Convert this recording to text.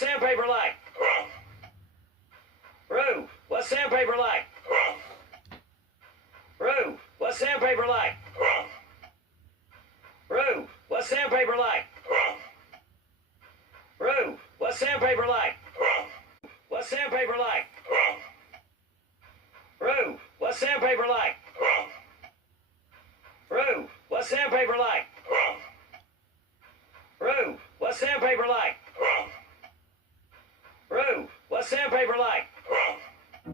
sandpaper like? Roo, what's sandpaper like? Roo, what's sandpaper like? Roo, what's sandpaper like? Roo, what's sandpaper like? What's sandpaper like? Roo, what's sandpaper like? Roo, what's sandpaper like? Roo, what's sandpaper like? Roo, what's sandpaper like?